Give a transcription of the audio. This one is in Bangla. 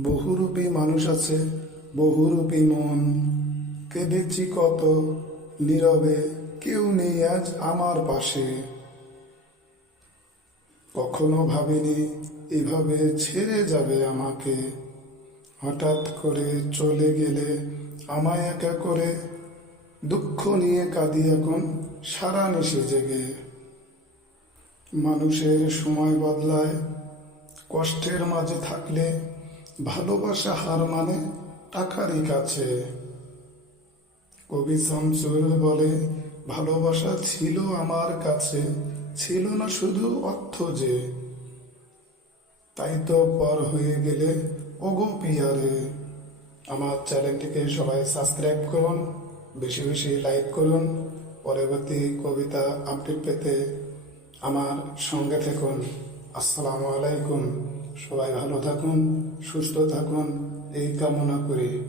বহুরূপী মানুষ আছে, বহুরূপী মন। কেঁদেছি কত নীরবে, কেউ নেই আজ আমার পাশে। কখনো ভাবিনি এভাবে ছেড়ে যাবে আমাকে। হঠাৎ করে চলে গেলে আমায় একা করে। দুঃখ নিয়ে কাঁদি এখন সারা নিশে জেগে। মানুষের সময় বদলায়, কষ্টের মাঝে থাকলে ভালোবাসা হার মানে টাকারই কাছে। কবি শামসুর বলে, ভালোবাসা ছিল আমার কাছে, ছিল না শুধু অর্থ যে। তাই তো পর হয়ে গেলে ওগো পিয়ারে। আমার চ্যানেলটিকে সবাই সাবস্ক্রাইব করুন, বেশি বেশি লাইক করুন। পরবর্তী কবিতা আপডেট পেতে আমার সঙ্গে থাকুন। আসসালামু আলাইকুম। সবাই ভালো থাকুন, সুস্থ থাকুন এই কামনা করি।